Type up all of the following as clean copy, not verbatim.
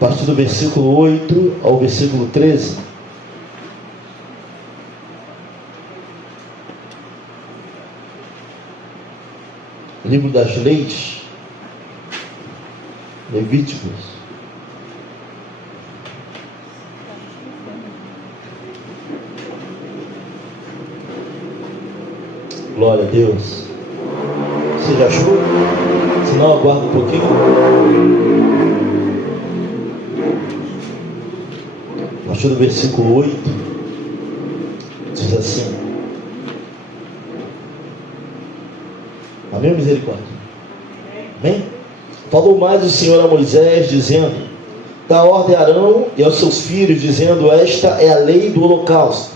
a partir do versículo 8 ao versículo 13. Livro das Leis, Levíticos. Glória a Deus. Você já achou? Se não, aguarda um pouquinho. A partir do versículo 8, diz assim: amém, misericórdia? Amém? Falou mais o Senhor a Moisés, dizendo: dá ordem a Arão e aos seus filhos, dizendo: esta é a lei do holocausto.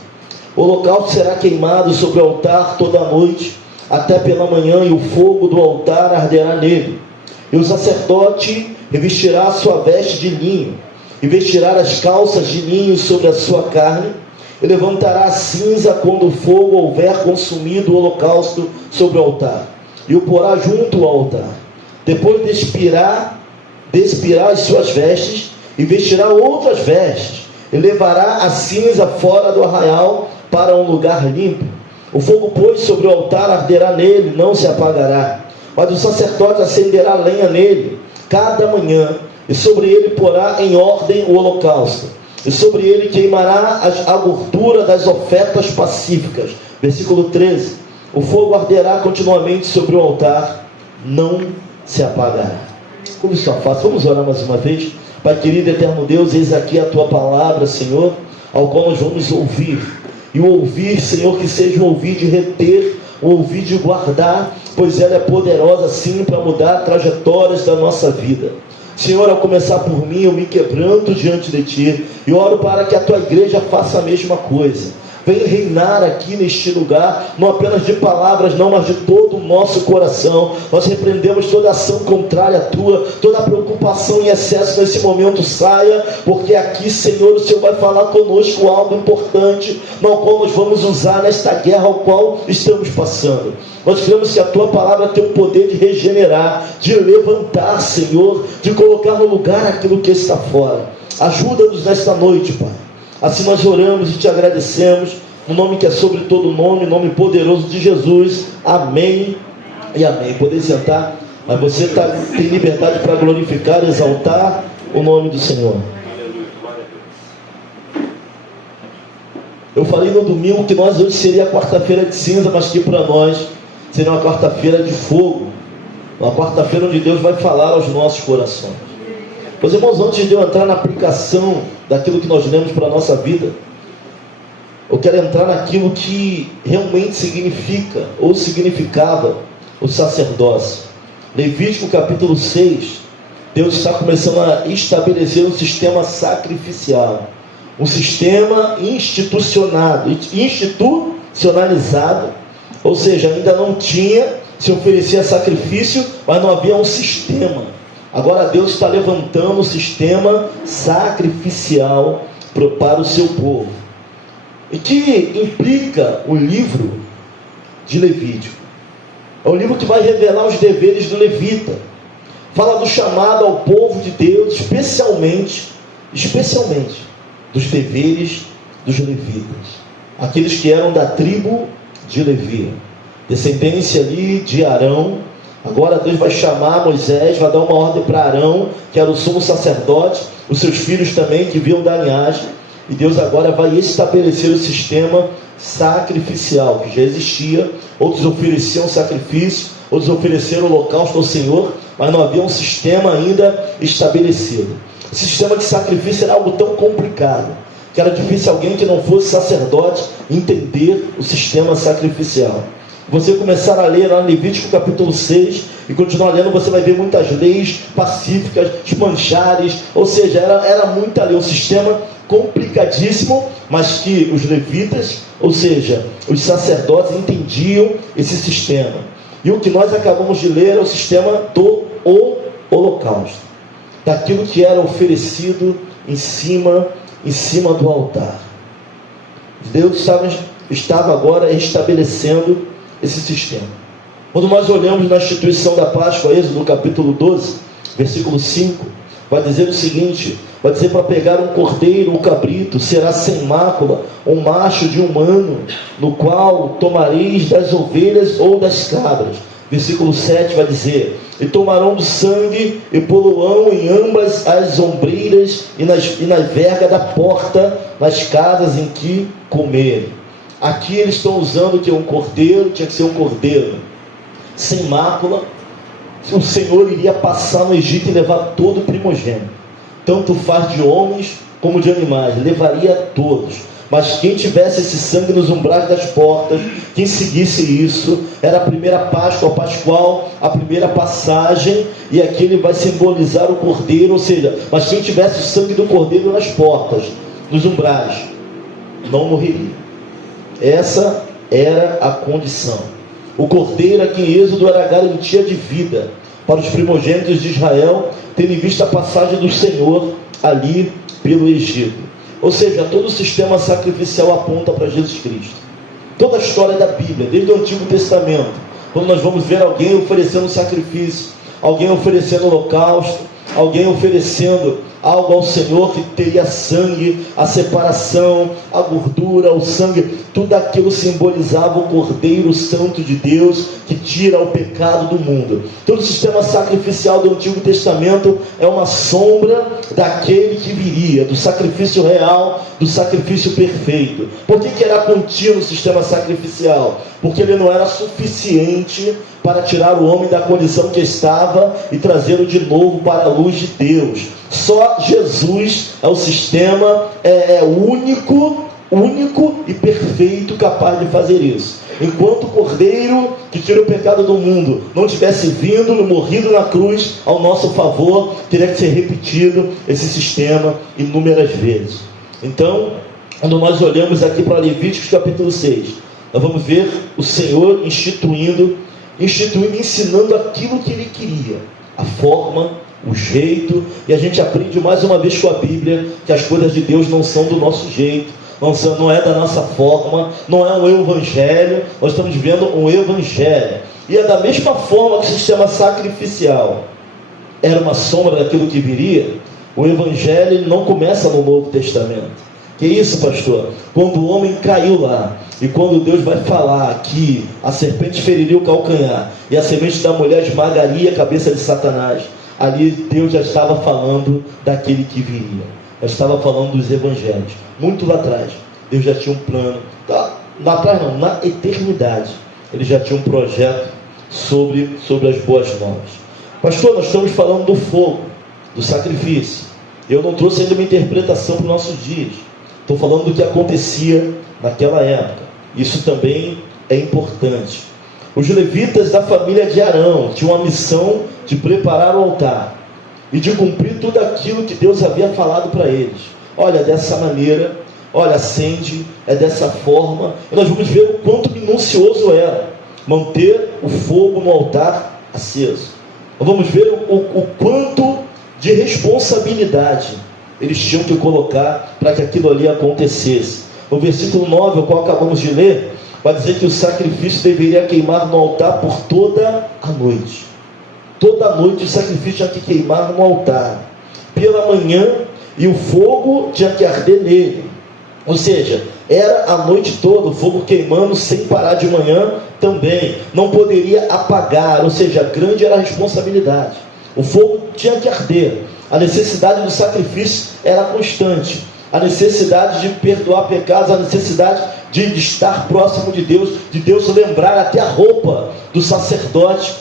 O holocausto será queimado sobre o altar toda a noite, até pela manhã, e o fogo do altar arderá nele. E o sacerdote revestirá a sua veste de linho, e vestirá as calças de linho sobre a sua carne, e levantará a cinza quando o fogo houver consumido o holocausto sobre o altar, e o porá junto ao altar. Depois despirá as suas vestes, e vestirá outras vestes, e levará a cinza fora do arraial para um lugar limpo. O fogo, pois, sobre o altar arderá nele, não se apagará. Mas o sacerdote acenderá lenha nele cada manhã, e sobre ele porá em ordem o holocausto, e sobre ele queimará a gordura das ofertas pacíficas. Versículo 13: o fogo arderá continuamente sobre o altar, não se apagará. Como isso é fácil? Vamos orar mais uma vez. Pai querido, eterno Deus, eis aqui a tua palavra, Senhor, ao qual nós vamos ouvir. E o ouvir, Senhor, que seja um ouvir de reter, um ouvir de guardar, pois ela é poderosa sim para mudar trajetórias da nossa vida. Senhor, ao começar por mim, eu me quebranto diante de Ti, e oro para que a Tua igreja faça a mesma coisa. Venha reinar aqui neste lugar, não apenas de palavras, não, mas de todo o nosso coração. Nós repreendemos toda ação contrária à Tua, toda preocupação em excesso nesse momento saia, porque aqui, Senhor, o Senhor vai falar conosco algo importante, no qual nós vamos usar nesta guerra ao qual estamos passando. Nós cremos que a Tua palavra tem o poder de regenerar, de levantar, Senhor, de colocar no lugar aquilo que está fora. Ajuda-nos nesta noite, Pai. Assim nós oramos e Te agradecemos, no nome que é sobre todo nome, nome poderoso de Jesus. Amém e amém. Poder sentar, mas você tem liberdade para glorificar, exaltar o nome do Senhor. Eu falei no domingo que nós hoje seria a quarta-feira de cinza, mas que para nós seria uma quarta-feira de fogo, uma quarta-feira onde Deus vai falar aos nossos corações. Meus irmãos, antes de eu entrar na aplicação daquilo que nós lemos para a nossa vida, eu quero entrar naquilo que realmente significa, ou significava, o sacerdócio. Levítico capítulo 6, Deus está começando a estabelecer um sistema sacrificial, um sistema institucionalizado, ou seja, ainda não tinha, se oferecia sacrifício, mas não havia um sistema. Agora Deus está levantando um sistema sacrificial para o seu povo. E que implica o livro de Levítico. É um livro que vai revelar os deveres do levita. Fala do chamado ao povo de Deus, especialmente dos deveres dos levitas. Aqueles que eram da tribo de Levi, descendência ali de Arão. Agora Deus vai chamar Moisés, vai dar uma ordem para Arão, que era o sumo sacerdote, os seus filhos também, que vinham da linhagem, e Deus agora vai estabelecer o sistema sacrificial, que já existia. Outros ofereciam sacrifício, outros ofereceram holocausto ao Senhor, mas não havia um sistema ainda estabelecido. O sistema de sacrifício era algo tão complicado, que era difícil alguém que não fosse sacerdote entender o sistema sacrificial. Você começar a ler lá no Levítico capítulo 6 e continuar lendo, você vai ver muitas leis pacíficas, esmanchares, ou seja, era muita lei, um sistema complicadíssimo, mas que os levitas, ou seja, os sacerdotes entendiam esse sistema. E o que nós acabamos de ler é o sistema do holocausto, daquilo que era oferecido em cima do altar. Deus estava agora estabelecendo esse sistema. Quando nós olhamos na instituição da Páscoa, Êxodo capítulo 12, versículo 5, vai dizer o seguinte, vai dizer para pegar um cordeiro ou cabrito, será sem mácula, um macho de um ano, no qual tomareis das ovelhas ou das cabras. Versículo 7 vai dizer, e tomarão do sangue e poluão em ambas as ombreiras e na verga da porta, nas casas em que comerem. Aqui eles estão usando que um cordeiro, tinha que ser um cordeiro sem mácula. O Senhor iria passar no Egito e levar todo o primogênito, tanto faz de homens como de animais, levaria todos. Mas quem tivesse esse sangue nos umbrais das portas, quem seguisse isso, era a primeira Páscoa, pascual, a primeira passagem, e aqui ele vai simbolizar o cordeiro, ou seja, mas quem tivesse o sangue do cordeiro nas portas, nos umbrais, não morreria. Essa era a condição. O cordeiro aqui em Êxodo era a garantia de vida para os primogênitos de Israel, tendo em vista a passagem do Senhor ali pelo Egito. Ou seja, todo o sistema sacrificial aponta para Jesus Cristo. Toda a história da Bíblia, desde o Antigo Testamento, quando nós vamos ver alguém oferecendo sacrifício, alguém oferecendo holocausto, alguém oferecendo algo ao Senhor que teria sangue, a separação, a gordura, o sangue, tudo aquilo simbolizava o Cordeiro Santo de Deus que tira o pecado do mundo. Todo o sistema sacrificial do Antigo Testamento é uma sombra daquele que viria, do sacrifício real, do sacrifício perfeito. Por que era contínuo o sistema sacrificial? Porque ele não era suficiente para tirar o homem da condição que estava e trazê-lo de novo para a luz de Deus. Só Jesus é o sistema único e perfeito capaz de fazer isso. Enquanto o Cordeiro que tira o pecado do mundo não tivesse vindo e morrido na cruz ao nosso favor, teria que ser repetido esse sistema inúmeras vezes. Então, quando nós olhamos aqui para Levíticos capítulo 6, nós vamos ver o Senhor instituindo, ensinando aquilo que Ele queria, a forma, o jeito, e a gente aprende mais uma vez com a Bíblia que as coisas de Deus não são do nosso jeito, não é da nossa forma, não é um evangelho. Nós estamos vendo um evangelho, e é da mesma forma que o sistema sacrificial era uma sombra daquilo que viria. O evangelho ele não começa no Novo Testamento. Que isso, pastor? Quando o homem caiu lá, e quando Deus vai falar que a serpente feriria o calcanhar e a semente da mulher esmagaria a cabeça de Satanás, ali Deus já estava falando daquele que viria, já estava falando dos evangelhos. Muito lá atrás, Deus já tinha um plano, lá atrás não, na eternidade, Ele já tinha um projeto sobre as boas novas. Pastor, nós estamos falando do fogo, do sacrifício. Eu não trouxe ainda uma interpretação para os nossos dias, estou falando do que acontecia naquela época. Isso também é importante. Os levitas da família de Arão tinham a missão de preparar o altar e de cumprir tudo aquilo que Deus havia falado para eles. Olha, dessa maneira, olha, acende, é dessa forma. E nós vamos ver o quanto minucioso era manter o fogo no altar aceso. Nós vamos ver o quanto de responsabilidade eles tinham que colocar para que aquilo ali acontecesse. No versículo 9, o qual acabamos de ler, vai dizer que o sacrifício deveria queimar no altar por toda a noite. Toda noite o sacrifício tinha que queimar no altar, pela manhã, e o fogo tinha que arder nele. Ou seja, era a noite toda, o fogo queimando sem parar de manhã também. Não poderia apagar, ou seja, grande era a responsabilidade. O fogo tinha que arder. A necessidade do sacrifício era constante. A necessidade de perdoar pecados, a necessidade de estar próximo de Deus lembrar. Até a roupa do sacerdote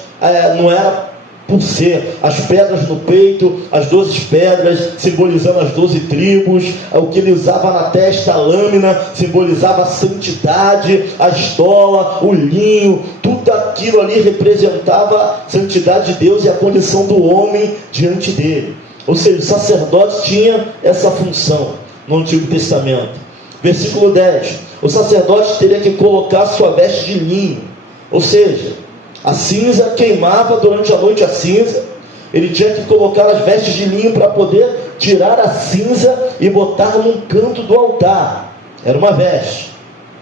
não era por ser as pedras no peito, as 12 pedras simbolizando as 12 tribos, o que ele usava na testa, a lâmina simbolizava a santidade, a estola, o linho, tudo aquilo ali representava a santidade de Deus e a condição do homem diante dele. Ou seja, o sacerdote tinha essa função no Antigo Testamento. Versículo 10, o sacerdote teria que colocar sua veste de linho, ou seja, a cinza queimava durante a noite, a cinza, ele tinha que colocar as vestes de linho para poder tirar a cinza e botar num canto do altar. Era uma veste,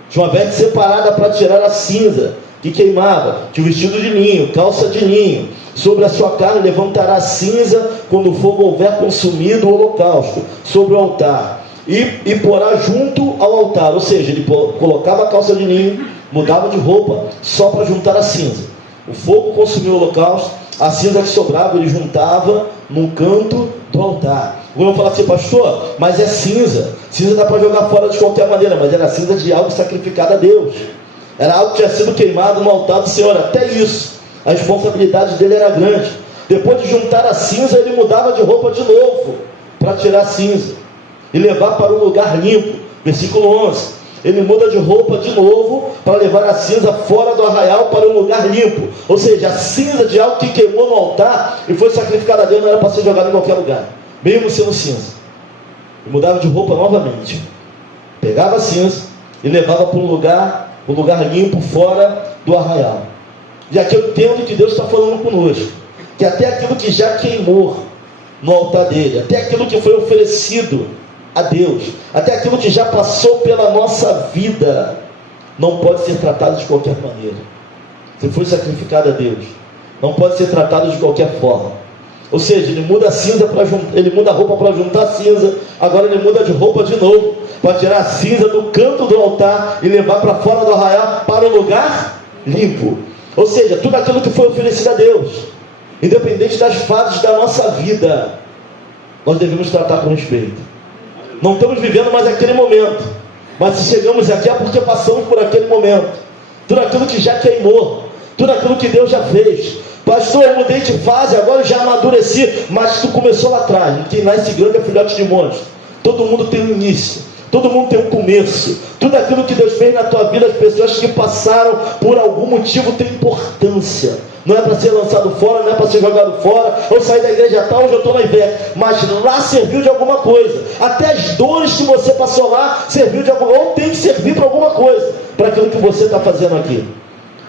tinha uma veste separada para tirar a cinza que queimava, tinha um vestido de linho, calça de linho, Sobre a sua carne levantará cinza quando o fogo houver consumido o holocausto sobre o altar, e porá junto ao altar. Ou seja, ele colocava a calça de linho, mudava de roupa só para juntar a cinza. O fogo consumiu o holocausto, a cinza que sobrava ele juntava num canto do altar. Vamos falar assim: pastor, mas é cinza, cinza dá para jogar fora de qualquer maneira. Mas era cinza de algo sacrificado a Deus, era algo que tinha sido queimado no altar do Senhor. Até isso, a responsabilidade dele era grande. Depois de juntar a cinza, ele mudava de roupa de novo para tirar a cinza e levar para um lugar limpo. Versículo 11: ele muda de roupa de novo para levar a cinza fora do arraial para um lugar limpo. Ou seja, a cinza de algo que queimou no altar e foi sacrificado a Deus não era para ser jogado em qualquer lugar, mesmo sendo cinza. Ele mudava de roupa novamente, pegava a cinza e levava para um lugar limpo fora do arraial. E aqui eu entendo que Deus está falando conosco, que até aquilo que já queimou no altar dele, até aquilo que foi oferecido a Deus, até aquilo que já passou pela nossa vida, não pode ser tratado de qualquer maneira. Se foi sacrificado a Deus, não pode ser tratado de qualquer forma. Ou seja, ele muda a cinza ele muda a roupa para juntar a cinza, agora ele muda de roupa de novo, para tirar a cinza do canto do altar e levar para fora do arraial para um lugar limpo. Ou seja, tudo aquilo que foi oferecido a Deus, independente das fases da nossa vida, nós devemos tratar com respeito. Não estamos vivendo mais aquele momento, mas se chegamos aqui é porque passamos por aquele momento. Tudo aquilo que já queimou, tudo aquilo que Deus já fez. Pastor, eu mudei de fase, agora eu já amadureci, mas tu começou lá atrás. Quem nasce grande é filhote de monstro. Todo mundo tem um início, todo mundo tem um começo. Tudo aquilo que Deus fez na tua vida, as pessoas que passaram por algum motivo tem importância. Não é para ser lançado fora, não é para ser jogado fora, ou sair da igreja tal, hoje eu estou na IVEC, mas lá serviu de alguma coisa. Até as dores que você passou lá serviu de alguma coisa, ou tem que servir para alguma coisa, para aquilo que você está fazendo aqui.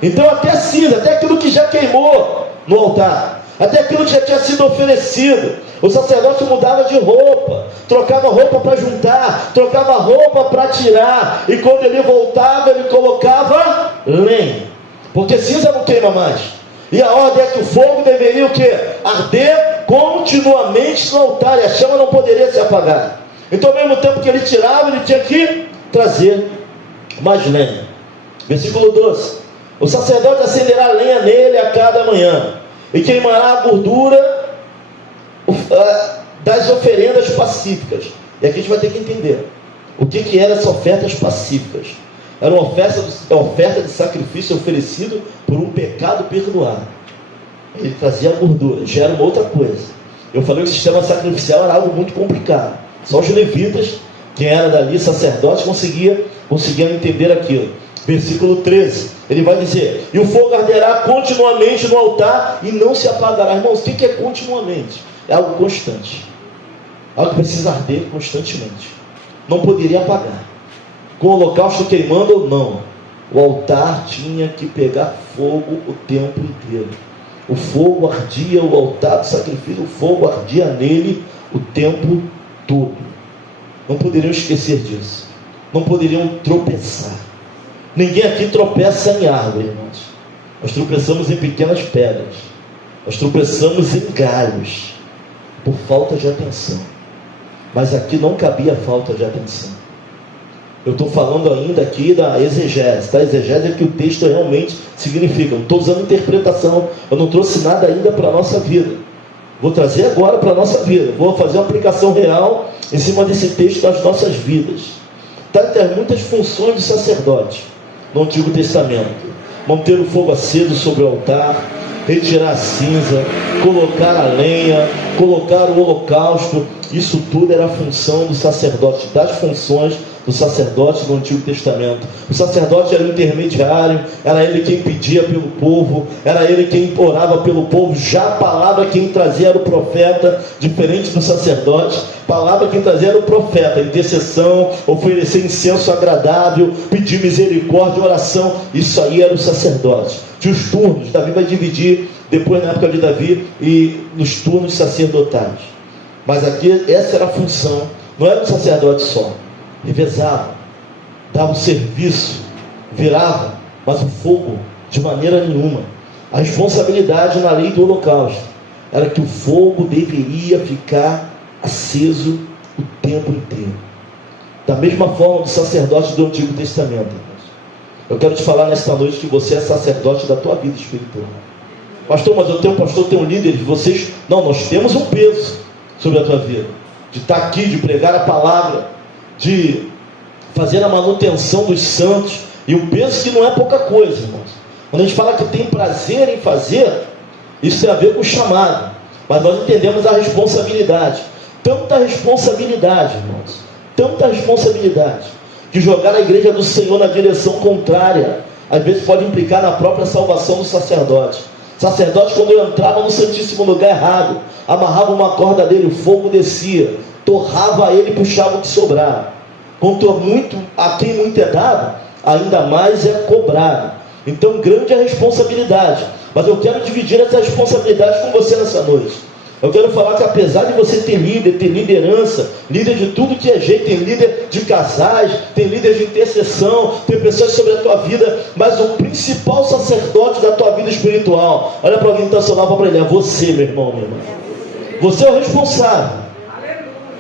Então até a cinza, até aquilo que já queimou no altar, até aquilo que já tinha sido oferecido, o sacerdote mudava de roupa, trocava roupa para juntar, trocava roupa para tirar, e quando ele voltava, ele colocava lenha, porque cinza não queima mais. E a ordem é que o fogo deveria o quê? Arder continuamente no altar, e a chama não poderia se apagar. Então, ao mesmo tempo que ele tirava, ele tinha que trazer mais lenha. Versículo 12: o sacerdote acenderá lenha nele a cada manhã, e queimará a gordura das oferendas pacíficas. E aqui a gente vai ter que entender o que eram essas ofertas pacíficas. Era uma oferta de sacrifício oferecido por um pecado perdoado. Ele trazia a gordura, já era uma outra coisa. Eu falei que o sistema sacrificial era algo muito complicado. Só os levitas, quem era dali, sacerdotes, conseguiam entender aquilo. Versículo 13, ele vai dizer: e o fogo arderá continuamente no altar e não se apagará. Irmãos, o que é continuamente? É algo constante, algo que precisa arder constantemente, não poderia apagar. Com o holocausto queimando ou não, o altar tinha que pegar fogo o tempo inteiro. O fogo ardia, o altar do sacrifício, o fogo ardia nele o tempo todo. Não poderiam esquecer disso, não poderiam tropeçar. Ninguém aqui tropeça em árvore, irmãos. Nós tropeçamos em pequenas pedras, nós tropeçamos em galhos, por falta de atenção. Mas aqui não cabia falta de atenção. Eu estou falando ainda aqui da exegese, tá? Exegese é que o texto realmente significa. Eu não estou usando interpretação, eu não trouxe nada ainda para a nossa vida. Vou trazer agora para a nossa vida, vou fazer uma aplicação real em cima desse texto das nossas vidas. Está entre muitas funções de sacerdote no Antigo Testamento: manter o fogo aceso sobre o altar, retirar a cinza, colocar a lenha, colocar o holocausto. Isso tudo era a função do sacerdote, das funções do sacerdote no Antigo Testamento. O sacerdote era o intermediário, era ele quem pedia pelo povo, era ele quem orava pelo povo. Já a palavra quem trazia era o profeta, diferente do sacerdote. A palavra quem trazia era o profeta, intercessão, oferecer incenso agradável, pedir misericórdia, oração. Isso aí era o sacerdote. Tinha os turnos, Davi vai dividir depois, na época de Davi, e nos turnos sacerdotais. Mas aqui essa era a função, não era um sacerdote só. Revezava, dava o serviço, virava, mas o fogo de maneira nenhuma. A responsabilidade na lei do holocausto era que o fogo deveria ficar aceso o tempo inteiro. Da mesma forma do sacerdote do Antigo Testamento, irmãos. Eu quero te falar nesta noite que você é sacerdote da tua vida espiritual. Pastor, mas eu tenho pastor, tenho líderes, vocês... Não, nós temos um peso sobre a tua vida. De estar aqui, de pregar a palavra, de fazer a manutenção dos santos. E um peso que não é pouca coisa, irmãos. Quando a gente fala que tem prazer em fazer, isso tem a ver com o chamado. Mas nós entendemos a responsabilidade. Tanta responsabilidade, irmãos. Tanta responsabilidade. Que jogar a igreja do Senhor na direção contrária, às vezes pode implicar na própria salvação do sacerdote. O sacerdote, quando entrava no Santíssimo Lugar errado, amarrava uma corda dele, o fogo descia, torrava ele e puxava o que sobrava. Quanto muito, a quem muito é dado, ainda mais é cobrado. Então grande é a responsabilidade. Mas eu quero dividir essa responsabilidade com você nessa noite. Eu quero falar que apesar de você ter líder, ter liderança, líder de tudo que é jeito, tem líder de casais, tem líder de intercessão, tem pessoas sobre a tua vida, mas o principal sacerdote da tua vida espiritual, olha para alguém que está ao seu lado, para ele, é você, meu irmão, minha irmã. Você é o responsável.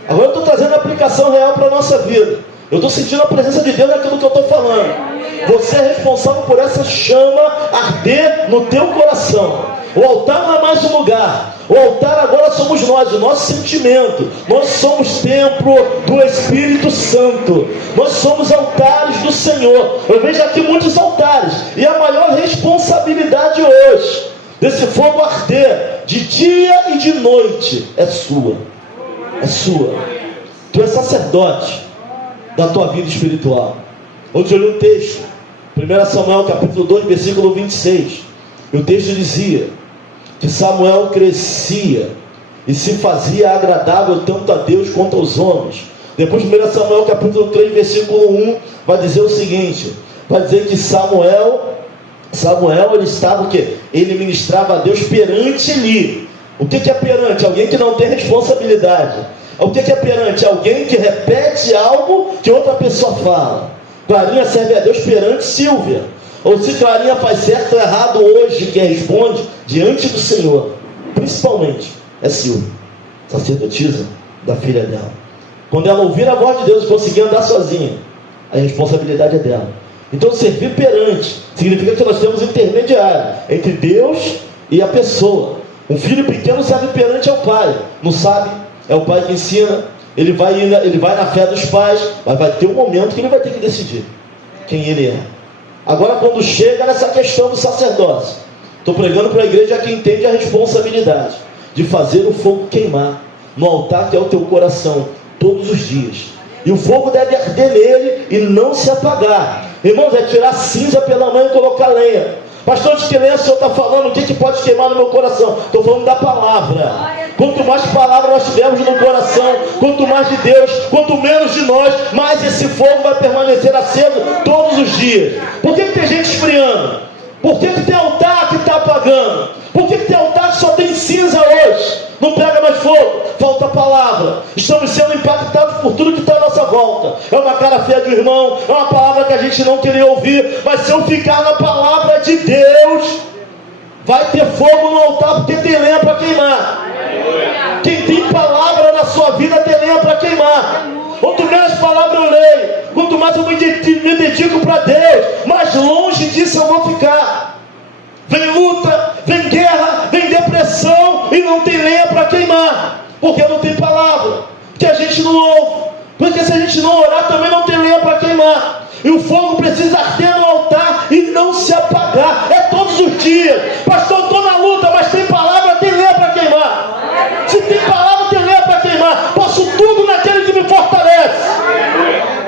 Agora eu estou trazendo a aplicação real para a nossa vida. Eu estou sentindo a presença de Deus naquilo que eu estou falando. Você é responsável por essa chama arder no teu coração. O altar não é mais um lugar. O altar agora somos nós, o nosso sentimento. Nós somos templo do Espírito Santo. Nós somos altares do Senhor. Eu vejo aqui muitos altares. E a maior responsabilidade hoje, desse fogo arder, de dia e de noite, é sua. É sua. Tu és sacerdote da tua vida espiritual. Ontem eu li um texto, 1 Samuel capítulo 2, versículo 26. E o texto dizia que Samuel crescia e se fazia agradável tanto a Deus quanto aos homens. Depois 1 Samuel capítulo 3, versículo 1, vai dizer o seguinte, vai dizer que Samuel ele estava o quê? Ele ministrava a Deus perante ele. O que é perante? Alguém que não tem responsabilidade. O que é perante? Alguém que repete algo que outra pessoa fala. Clarinha serve a Deus perante Silvia. Ou se Clarinha faz certo ou errado hoje, quem responde diante do Senhor, principalmente, é Silvia, sacerdotisa da filha dela. Quando ela ouvir a voz de Deus e conseguir andar sozinha, a responsabilidade é dela. Então servir perante significa que nós temos intermediário entre Deus e a pessoa. Um filho pequeno serve perante ao pai. Não sabe? É o pai que ensina. Ele vai na fé dos pais, mas vai ter um momento que ele vai ter que decidir quem ele é. Agora, quando chega nessa questão do sacerdócio, estou pregando para a igreja que entende a responsabilidade de fazer o fogo queimar no altar que é o teu coração, todos os dias. E o fogo deve arder nele e não se apagar. Irmãos, é tirar cinza pela mão e colocar lenha. Pastor, de que lenha o senhor está falando? O que pode queimar no meu coração? Estou falando da palavra. Quanto mais palavra nós tivermos no coração, quanto mais de Deus, quanto menos de nós, mais esse fogo vai permanecer aceso todos os dias. Por que tem gente esfriando? Por que tem altar que está apagando? Por que tem altar que só tem cinza hoje? Não pega mais fogo, falta palavra. Estamos sendo impactados por tudo que está à nossa volta. É uma cara feia de irmão, é uma palavra que a gente não queria ouvir, mas se eu ficar na palavra de Deus, vai ter fogo no altar, porque tem lenha para queimar. Quem tem palavra na sua vida tem lenha para queimar. Quanto menos palavra eu leio, quanto mais eu me dedico para Deus, mais longe disso eu vou ficar. Vem luta, vem guerra, vem depressão e não tem lenha para queimar, porque não tem palavra, porque a gente não ouve, porque se a gente não orar também não tem lenha para queimar. E o fogo precisa arder no altar e não se apagar, é todos os dias. Pastor, eu estou na luta, mas tem palavra, tem lenha para queimar. Se tem palavra, tem lenha para queimar. Posso tudo naquele que me fortalece.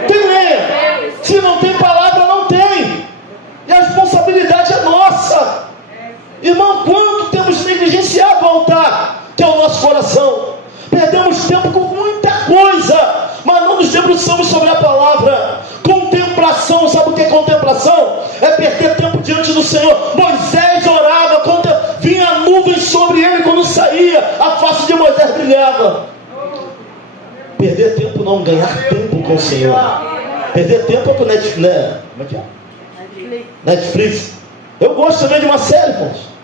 Tem lenha. Se não tem palavra, não tem. E a responsabilidade é nossa. Irmão, quanto temos negligenciado o altar, que é o nosso coração? Perdemos tempo com muita coisa, mas não nos debruçamos sobre a palavra. Contemplação, sabe o que é contemplação? É perder tempo diante do Senhor. Moisés orava, vinha a nuvem sobre ele quando saía, a face de Moisés brilhava. Perder tempo não, ganhar tempo com o Senhor. Perder tempo é com Netflix. Netflix. Eu gosto também de uma série, irmãos.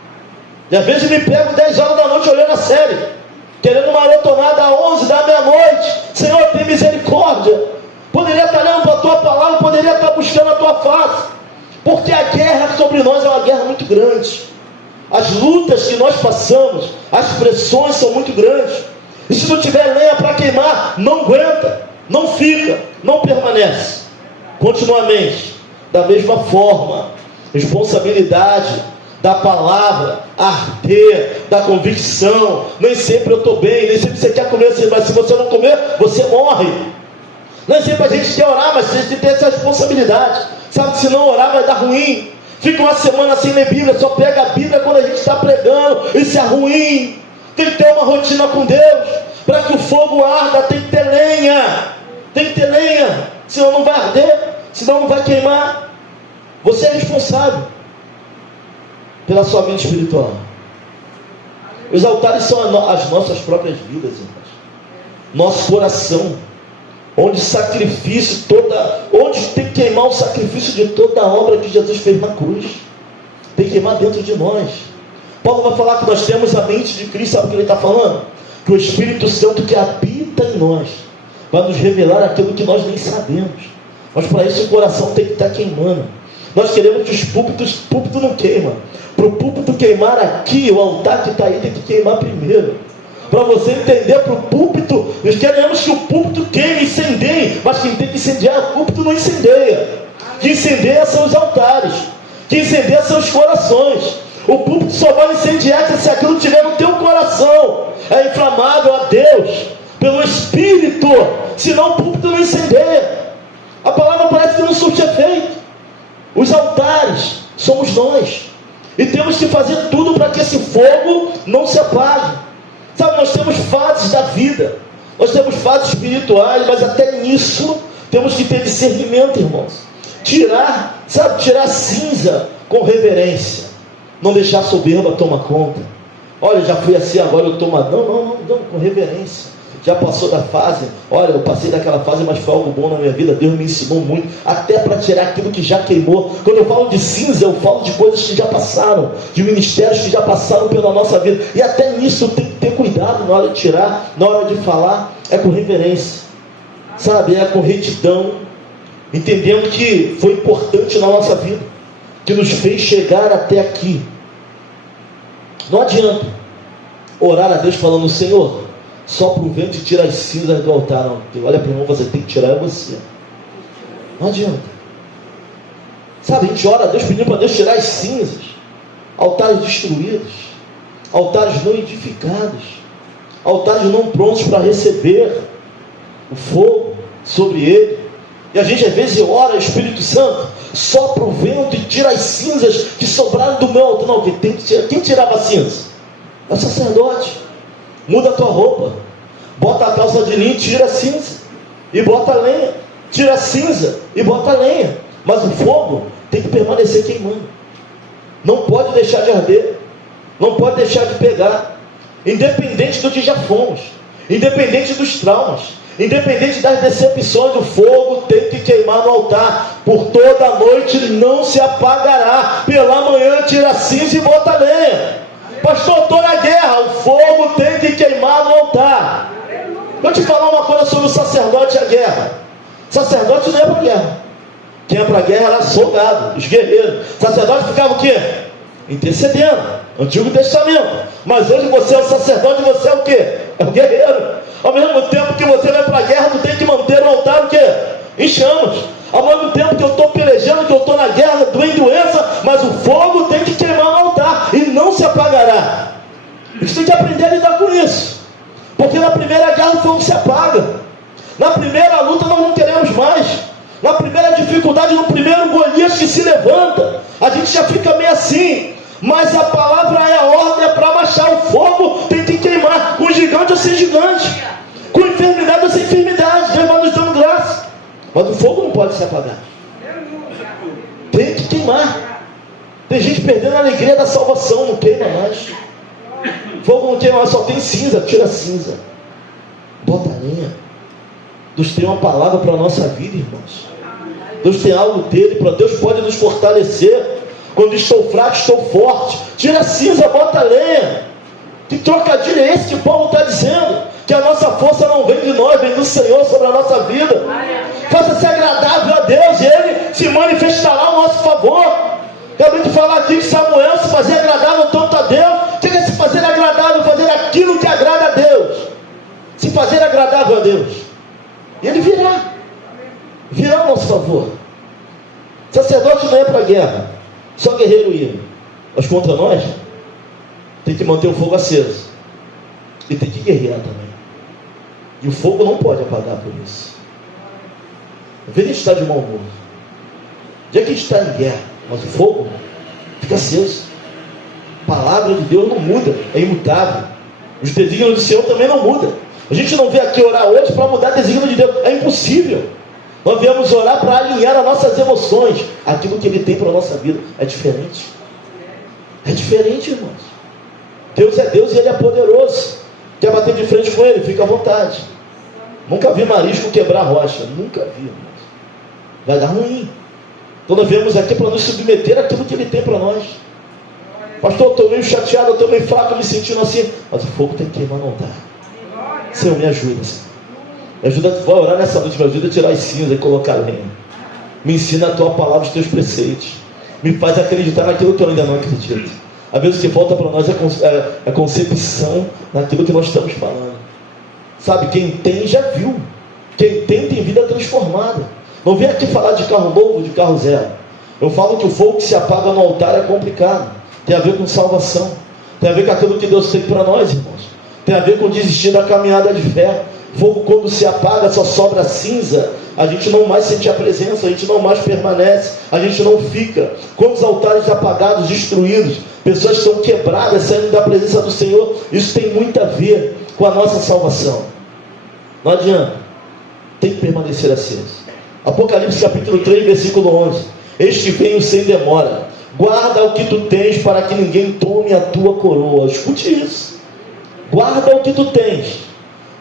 E às vezes me pego 10 horas da noite olhando a série, querendo maratonar da 11 da meia-noite. Senhor, tem misericórdia. Poderia estar lendo para a tua palavra, poderia estar buscando a tua face, porque a guerra sobre nós é uma guerra muito grande. As lutas que nós passamos, as pressões são muito grandes. E se não tiver lenha para queimar, não aguenta, não fica, não permanece. Continuamente, da mesma forma, responsabilidade da palavra, arder, da convicção. Nem sempre eu estou bem, nem sempre você quer comer, mas se você não comer, você morre. Nem sempre a gente quer orar, mas a gente tem essa responsabilidade. Sabe que se não orar vai dar ruim. Fica uma semana sem ler Bíblia, só pega a Bíblia quando a gente está pregando. Isso é ruim. Tem que ter uma rotina com Deus. Para que o fogo arda, tem que ter lenha. Tem que ter lenha. Senão não vai arder, senão não vai queimar. Você é responsável pela sua vida espiritual. Os altares são as nossas próprias vidas, irmãos. Nosso coração. Onde sacrifício onde tem que queimar o sacrifício de toda a obra que Jesus fez na cruz. Tem que queimar dentro de nós. Paulo vai falar que nós temos a mente de Cristo. Sabe o que ele está falando? Que o Espírito Santo que habita em nós vai nos revelar aquilo que nós nem sabemos. Mas para isso o coração tem que estar queimando. Nós queremos que o púlpito não queima. Para o púlpito queimar aqui, o altar que está aí tem que queimar primeiro. Para você entender, para o púlpito, nós queremos que o púlpito queime, incendeie, mas quem tem que incendiar, o púlpito não incendeia. Quem incendeia são os altares, quem incendeia são os corações. O púlpito só vai incendiar se aquilo estiver no teu coração, é inflamável a Deus, pelo Espírito, senão o púlpito não incendeia. A palavra parece que não surte efeito. Os altares somos nós, e temos que fazer tudo para que esse fogo não se apague. Sabe, nós temos fases da vida, nós temos fases espirituais, mas até nisso temos que ter discernimento, irmãos. Tirar cinza com reverência, não deixar a soberba tomar conta. Olha, já fui assim, agora eu tomo. Não, com reverência. Já passou da fase, olha, eu passei daquela fase, mas foi algo bom na minha vida, Deus me ensinou muito, até para tirar aquilo que já queimou. Quando eu falo de cinza, eu falo de coisas que já passaram, de ministérios que já passaram pela nossa vida, e até nisso tem que ter cuidado na hora de tirar, na hora de falar, é com reverência, sabe, é com retidão, entendendo que foi importante na nossa vida, que nos fez chegar até aqui. Não adianta orar a Deus falando, Senhor, sopra o vento e tira as cinzas do altar. Não, olha para o irmão, você tem que tirar você. Não adianta. Sabe, a gente ora a Deus pedindo para Deus tirar as cinzas, altares destruídos, altares não edificados, altares não prontos para receber o fogo sobre ele. E a gente às vezes ora, Espírito Santo, sopra o vento e tira as cinzas que sobraram do meu altar. Não, tem que tirar. Quem tirava a cinza? É o sacerdote. Muda a tua roupa, bota a calça de linho, tira a cinza e bota a lenha, tira a cinza e bota a lenha, mas o fogo tem que permanecer queimando, não pode deixar de arder, não pode deixar de pegar, independente do que já fomos, independente dos traumas, independente das decepções. O fogo tem que queimar no altar, por toda a noite não se apagará, pela manhã tira a cinza e bota a lenha. Pastor, estou na guerra, o fogo tem que queimar no altar. Vou te falar uma coisa sobre o sacerdote e a guerra. Sacerdote não é para a guerra. Quem é para a guerra era soldado, os guerreiros. Sacerdote ficava o quê? Intercedendo. Antigo Testamento. Mas hoje você é o sacerdote, você é o quê? É o guerreiro. Ao mesmo tempo que você vai para a guerra, tu tem que manter o altar o quê? Em chamas. Ao mesmo tempo que eu estou pelejando, que eu estou na guerra, em doença, mas o fogo tem que queimar no altar e não se apagará. A gente tem que aprender a lidar com isso, porque na primeira guerra o fogo se apaga, na primeira luta nós não queremos mais, na primeira dificuldade, no primeiro Golias que se levanta, a gente já fica meio assim. Mas a palavra é a ordem, é para baixar. O fogo tem que queimar, com gigante ou sem gigante, com enfermidade ou sem enfermidade. Deus vai nos dando graça, mas o fogo não pode se apagar, tem que queimar. Tem gente perdendo a alegria da salvação, não queima mais. Fogo não queima mais, só tem cinza. Tira a cinza, bota a lenha. Deus tem uma palavra para a nossa vida, irmãos. Deus tem algo dele, Deus pode nos fortalecer Quando estou fraco, estou forte. Tira a cinza, bota a lenha. Que trocadilho é esse que Paulo está dizendo? Que a nossa força não vem de nós, vem do Senhor sobre a nossa vida. Faça-se agradável a Deus e Ele se manifestará ao nosso favor. Acabei de falar aqui que Samuel se fazia agradável tanto a Deus. O que é se fazer agradável? Fazer aquilo que agrada a Deus. Se fazer agradável a Deus. E Ele virá ao nosso favor. Sacerdote não é para a guerra, só guerreiro ia. Mas contra nós, tem que manter o fogo aceso. E tem que guerrear também. E o fogo não pode apagar por isso. Às vezes a gente está de mau humor. Já que a gente está em guerra, mas o fogo fica aceso. A palavra de Deus não muda, é imutável. Os desígnios do Senhor também não mudam. A gente não veio aqui orar hoje para mudar o desígnio de Deus. É impossível. Nós viemos orar para alinhar as nossas emoções. Aquilo que Ele tem para a nossa vida é diferente. É diferente, irmãos. Deus é Deus e Ele é poderoso. Quer bater de frente com Ele? Fica à vontade. Nunca vi marisco quebrar rocha. Nunca vi, irmãos. Vai dar ruim. Então nós viemos aqui para nos submeter àquilo que Ele tem para nós. Pastor, eu estou meio chateado, eu estou meio fraco, me sentindo assim. Mas o fogo tem que queimar, não dá. Senhor, me ajuda, Senhor. Me ajuda, vai orar nessa noite, me ajuda a tirar as cinzas e colocar lenha. Me ensina a tua palavra, os teus preceitos. Me faz acreditar naquilo que eu ainda não acredito. Às vezes o que falta para nós é a concepção naquilo que nós estamos falando. Sabe, quem tem já viu. Quem tem vida transformada. Não vem aqui falar de carro novo, de carro zero. Eu falo que o fogo que se apaga no altar é complicado. Tem a ver com salvação. Tem a ver com aquilo que Deus tem para nós, irmãos. Tem a ver com desistir da caminhada de fé. Fogo, quando se apaga, só sobra cinza. A gente não mais sente a presença, a gente não mais permanece, a gente não fica. Quantos altares apagados, destruídos, pessoas estão quebradas, saindo da presença do Senhor. Isso tem muito a ver com a nossa salvação. Não adianta, tem que permanecer aceso. Apocalipse capítulo 3, versículo 11. Eis que venho sem demora, guarda o que tu tens, para que ninguém tome a tua coroa. Escute isso. Guarda o que tu tens.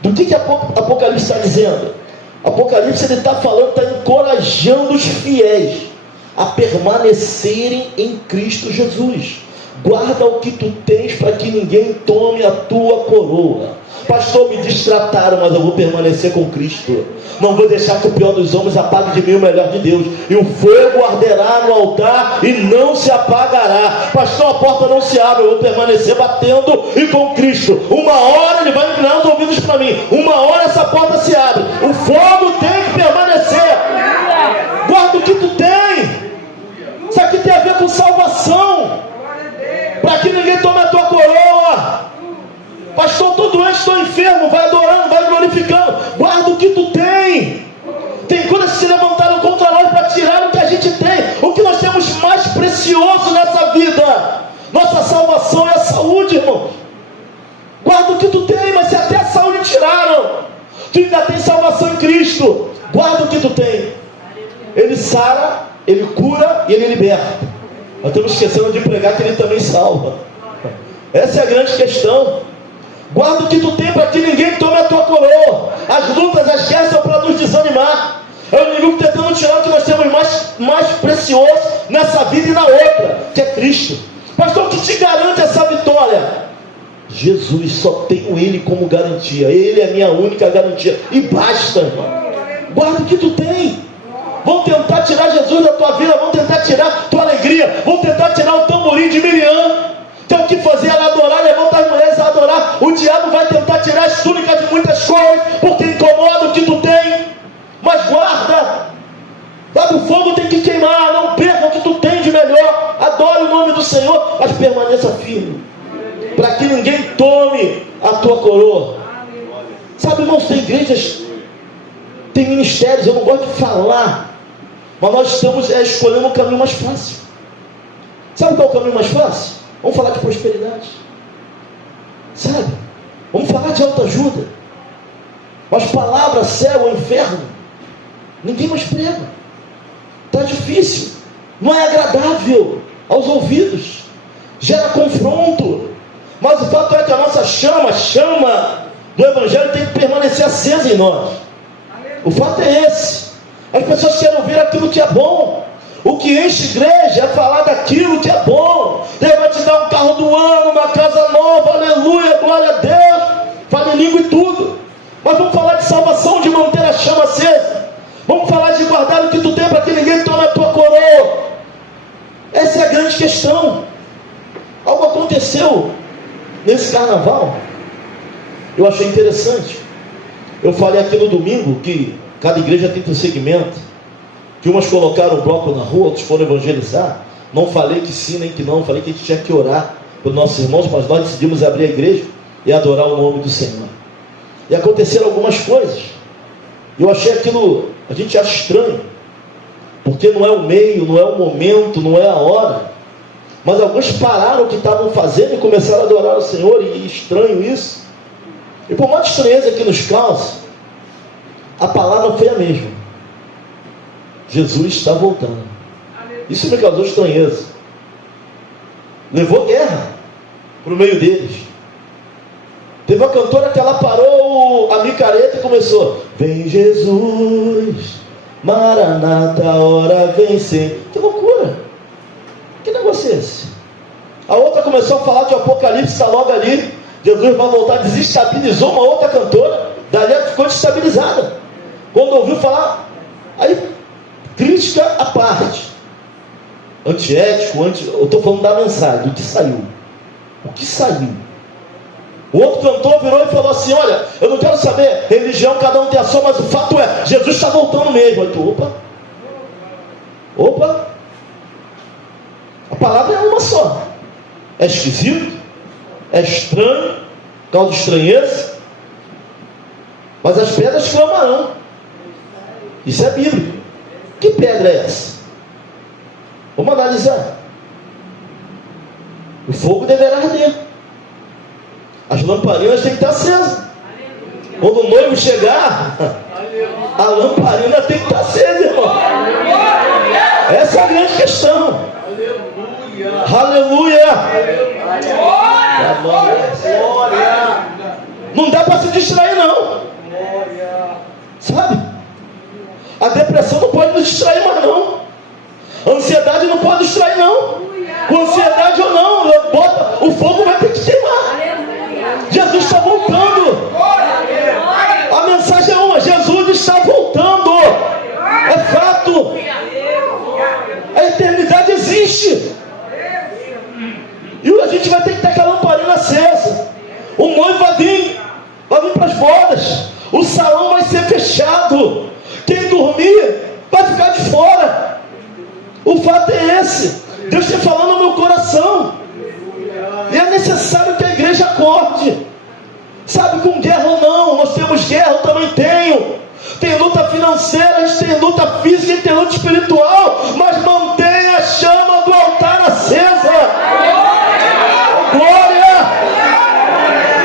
Do que Apocalipse está dizendo? Apocalipse ele está falando, está encorajando os fiéis a permanecerem em Cristo Jesus. Guarda o que tu tens, para que ninguém tome a tua coroa. Pastor, me distrataram, mas eu vou permanecer com Cristo. Não vou deixar que o pior dos homens apague de mim o melhor de Deus. E o fogo arderá no altar e não se apagará. Pastor, a porta não se abre, eu vou permanecer batendo e com Cristo. Uma hora Ele vai inclinar os ouvidos para mim. Uma hora essa porta se abre. O fogo tem que permanecer. Guarda o que tu tem. Isso aqui tem a ver com salvação. Para que ninguém tome a tua coroa. Pastor, estou doente, estou enfermo. Vai adorando, vai glorificando. Guarda o que tu tem. Tem coisas que se levantaram contra nós para tirar o que a gente tem. O que nós temos mais precioso nessa vida. Nossa salvação é a saúde, irmão. Guarda o que tu tem, mas se até a saúde tiraram, tu ainda tem salvação em Cristo. Guarda o que tu tem. Ele sara, Ele cura e Ele liberta. Nós estamos esquecendo de pregar que Ele também salva. Essa é a grande questão. Guarda o que tu tem, para que ninguém tome a tua coroa. As lutas, as guerras são para nos desanimar. É o inimigo tentando tirar o que nós temos mais precioso nessa vida e na outra, que é Cristo. Pastor, o que te garante essa vitória? Jesus, só tenho Ele como garantia. Ele é a minha única garantia. E basta, irmão. Guarda o que tu tem. Vão tentar tirar Jesus da tua vida, vão tentar tirar tua alegria, vão tentar tirar o tamborim de Miriam. Tem o que fazer ela adorar, levanta as mulheres a adorar. O diabo vai tentar tirar as túnicas de muitas coisas, porque incomoda o que tu tem. Mas guarda. Sabe, o fogo tem que queimar. Não perca o que tu tem de melhor. Adore o nome do Senhor, mas permaneça firme, para que ninguém tome a tua coroa. Sabe, irmãos, tem igrejas, tem ministérios, eu não gosto de falar, mas nós estamos escolhendo o caminho mais fácil. Sabe qual é o caminho mais fácil? Vamos falar de prosperidade. Sabe? Vamos falar de autoajuda. Mas palavra, céu ou inferno, ninguém mais prega. Está difícil. Não é agradável aos ouvidos. Gera confronto. Mas o fato é que a nossa chama do Evangelho tem que permanecer acesa em nós. O fato é esse. As pessoas querem ouvir aquilo que é bom. O que enche igreja é falar daquilo que é bom. Deus vai te dar um carro do ano, uma casa nova, aleluia, glória a Deus. Fala em língua e tudo. Mas vamos falar de salvação, de manter a chama acesa. Vamos falar de guardar o que tu tem para que ninguém tome a tua coroa. Essa é a grande questão. Algo aconteceu nesse carnaval. Eu achei interessante. Eu falei aqui no domingo que cada igreja tem um segmento. Que umas colocaram um bloco na rua, outros foram evangelizar. Não falei que sim, nem que não. Falei que a gente tinha que orar pelos nossos irmãos, mas nós decidimos abrir a igreja e adorar o nome do Senhor. E aconteceram algumas coisas. Eu achei aquilo, a gente acha estranho, porque não é o meio, não é o momento, não é a hora. Mas alguns pararam o que estavam fazendo e começaram a adorar o Senhor, e estranho isso. E por mais estranheza que nos cause, a palavra foi a mesma. Jesus está voltando. Isso me causou estranheza. Levou guerra para o meio deles. Teve uma cantora que ela parou a micareta e começou: vem Jesus, Maranata, a hora vem sim. Que loucura! Que negócio é esse? A outra começou a falar de Apocalipse, está logo ali. Jesus vai voltar, desestabilizou uma outra cantora. Dali ela ficou desestabilizada. Quando ouviu falar, aí, crítica à parte. Antiético, eu estou falando da mensagem, do que saiu. O que saiu? O outro cantor virou e falou assim: olha, eu não quero saber, religião, cada um tem a sua, mas o fato é, Jesus está voltando mesmo. Aí tu, opa, a palavra é uma só. É esquisito, é estranho, causa estranheza, mas as pedras clamarão. Isso é bíblico. Que pedra é essa? Vamos analisar. O fogo deverá arder. As lamparinas têm que estar acesas. Quando o noivo chegar, a lamparina tem que estar acesa, irmão. Essa é a grande questão. Aleluia. Não dá para se distrair, não. Sabe? A depressão não pode nos distrair mais, não. A ansiedade não pode distrair, não. Com ansiedade ou não, o fogo vai ter que queimar. Jesus está voltando. A mensagem é uma: Jesus está voltando. É fato. A eternidade existe. E a gente vai ter que ter aquela lamparina acesa. O noivo vai vir para as bodas. O salão vai ser fechado. Quem dormir vai ficar de fora. O fato é esse. Deus está falando no meu coração. E é necessário que a igreja acorde. Sabe, com guerra ou não, nós temos guerra, eu também tenho. Tem luta financeira, a gente tem luta física e tem luta espiritual. Mas mantenha a chama do altar acesa. Glória!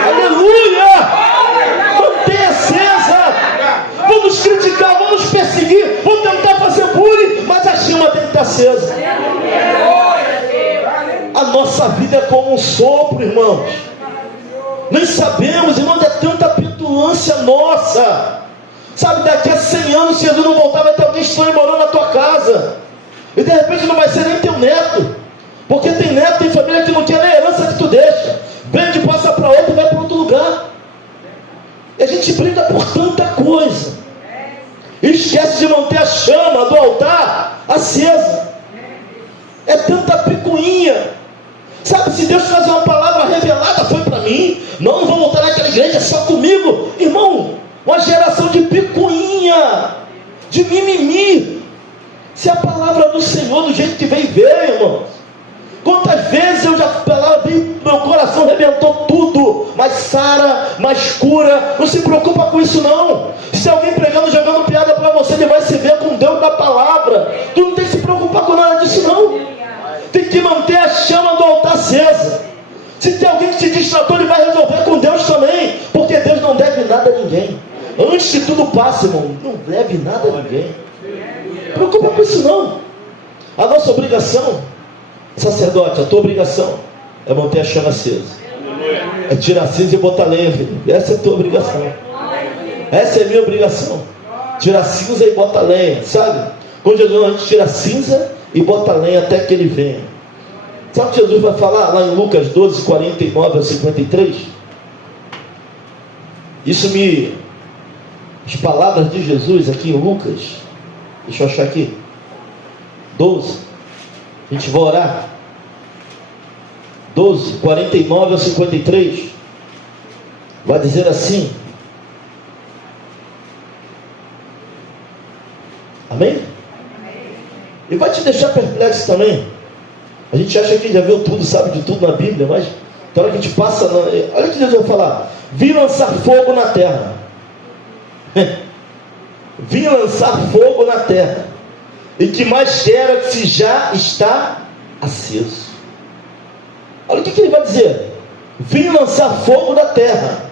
Aleluia! Mantenha acesa. Vamos criticar, vamos perseguir, vamos tentar fazer bullying, mas a chama tem que estar acesa. A nossa vida é como um sopro, irmãos. Nem sabemos, irmãos, é tanta petulância nossa. Sabe, daqui a 100 anos, se Jesus não voltar, vai ter alguém estranho morando na tua casa. E de repente não vai ser nem teu neto. Porque tem neto, tem família que não quer nem a herança que tu deixa. Vende, passa para outro e vai para outro lugar. E a gente briga por tanta coisa. E esquece de manter a chama do altar acesa. É tanta picuinha. Sabe, se Deus trazer uma palavra revelada, foi para mim. Não vou voltar naquela igreja, é só comigo. Irmão, uma geração de picuinha, de mimimi. Se a palavra do Senhor, do jeito que veio, irmãos. Quantas vezes eu já, a palavra veio, meu coração arrebentou tudo. Mas sara, mas cura. Não se preocupa com isso, não. Se alguém pregando, jogando piada para você, ele vai se ver com Deus da palavra. Tu não tem que se preocupar com nada disso, não. Tem que manter a chama do altar acesa. Se tem alguém que se distratou, ele vai resolver com Deus também. Porque Deus não deve nada a ninguém. Antes que tudo passe, irmão, não deve nada a ninguém. Preocupa com isso, não. A nossa obrigação, sacerdote, a tua obrigação é manter a chama acesa. É tirar cinza e botar lenha, filho. Essa é a tua obrigação. Essa é a minha obrigação. Tirar cinza e botar lenha, sabe? Quando Jesus, a gente tira cinza e bota lenha até que ele venha. Sabe o que Jesus vai falar lá em Lucas 12, 49 a 53? As palavras de Jesus aqui em Lucas, deixa eu achar aqui, 12, a gente vai orar, 12, 49 a 53, vai dizer assim, amém? E vai te deixar perplexo também. A gente acha que já viu tudo, sabe de tudo na Bíblia, mas na hora que a gente passa, olha o que Deus vai falar: vim lançar fogo na terra. Vim lançar fogo na terra, e que mais quero se já está aceso. Olha o que ele vai dizer: vim lançar fogo na terra,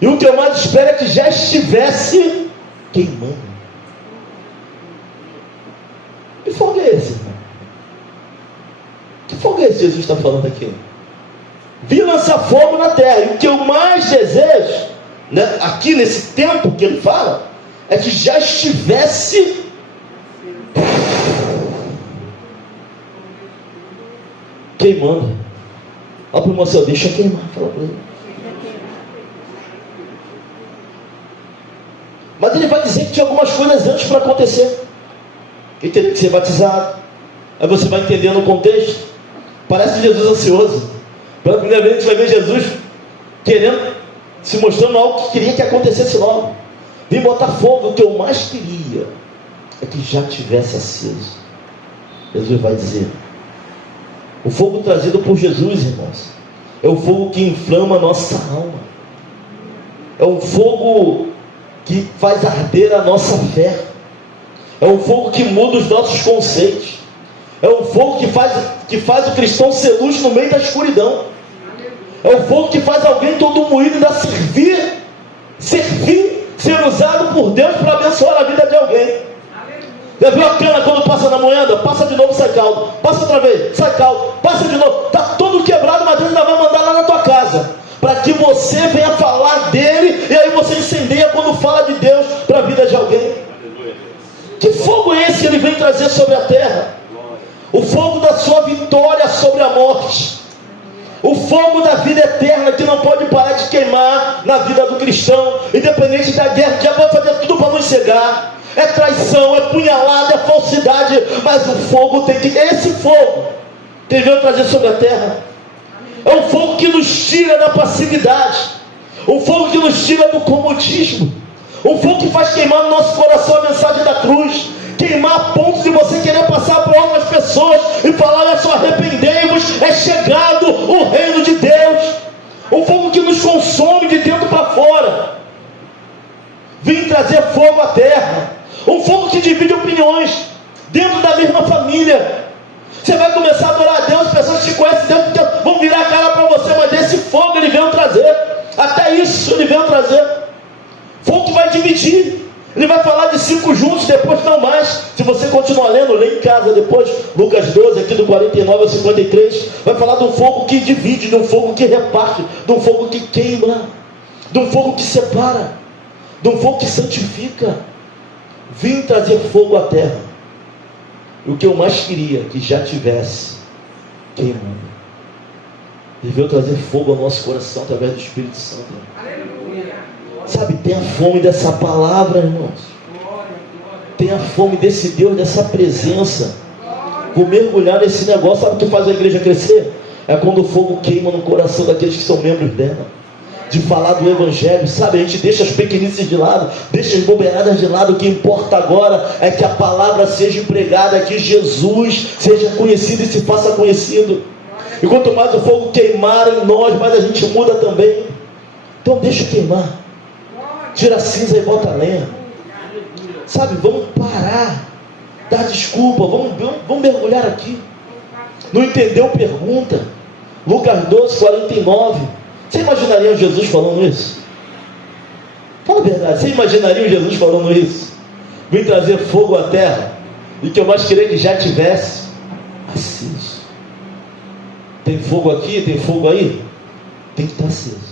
e o que eu mais espero é que já estivesse queimando. Que fogo é esse, irmão? Que fogo é esse que Jesus está falando aqui? Vim lançar fogo na terra, e o que eu mais desejo, né, aqui nesse tempo que ele fala, é que já estivesse queimando. Olha para o irmão seu, deixa queimar, fala para ele. Mas ele vai dizer que tinha algumas coisas antes para acontecer. Ele teria que ser batizado. Aí você vai entendendo o contexto. Parece Jesus ansioso. Pela primeira vez a gente vai ver Jesus querendo, se mostrando algo que queria que acontecesse logo. Vim botar fogo. O que eu mais queria é que já tivesse aceso. Jesus vai dizer: o fogo trazido por Jesus, irmãos, é o fogo que inflama a nossa alma. É um fogo que faz arder a nossa fé. É um fogo que muda os nossos conceitos. É um fogo que faz o cristão ser luz no meio da escuridão. É um fogo que faz alguém todo moído ainda servir, ser usado por Deus para abençoar a vida de alguém. Já viu a cana quando passa na moenda? Passa de novo, sai caldo. Passa outra vez, sai caldo. Passa de novo. Está todo quebrado, mas Deus ainda vai mandar lá na tua casa, para que você venha falar dele, e aí você incendeia quando fala de Deus para a vida de alguém. Que fogo é esse que ele vem trazer sobre a terra? O fogo da sua vitória sobre a morte. O fogo da vida eterna que não pode parar de queimar na vida do cristão. Independente da guerra, já vai fazer tudo para nos cegar. É traição, é punhalada, é falsidade. Mas o fogo tem que... Esse fogo que ele veio trazer sobre a terra é um fogo que nos tira da passividade. Um fogo que nos tira do comodismo. Um fogo que faz queimar no nosso coração a mensagem da cruz. Queimar a ponto de você querer passar para outras pessoas e falar: olha só, arrependei-vos, é chegado o reino de Deus. Um fogo que nos consome de dentro para fora. Vim trazer fogo à terra. Um fogo que divide opiniões dentro da mesma família. Você vai começar a adorar a Deus, pessoas que te conhecem Deus vão virar a cara para você, mas esse fogo ele veio trazer. Até isso ele veio trazer. Fogo que vai dividir. Ele vai falar de 5 juntos, depois não mais. Se você continuar lendo, lê em casa depois, Lucas 12, aqui do 49 ao 53, vai falar de um fogo que divide, de um fogo que reparte, de um fogo que queima, de um fogo que separa, de um fogo que santifica. Vim trazer fogo à terra. E o que eu mais queria que já tivesse queimando. Ele veio trazer fogo ao nosso coração através do Espírito Santo. Sabe, tenha fome dessa palavra, irmãos. Tenha fome desse Deus, dessa presença. Vou mergulhar nesse negócio. Sabe o que faz a igreja crescer? É quando o fogo queima no coração daqueles que são membros dela. De falar do Evangelho, sabe? A gente deixa as pequenices de lado, deixa as bobeiradas de lado. O que importa agora é que a palavra seja empregada, que Jesus seja conhecido e se faça conhecido. E quanto mais o fogo queimar em nós, mais a gente muda também. Então deixa queimar. Tira a cinza e bota a lenha. Sabe, vamos parar, dar desculpa, vamos mergulhar aqui. Não entendeu? Pergunta. Lucas 12, 49. Você imaginaria Jesus falando isso? Fala a verdade, você imaginaria Jesus falando isso? Vim trazer fogo à terra, e que eu mais queria que já tivesse aceso. Tem fogo aqui, tem fogo aí? Tem que estar aceso.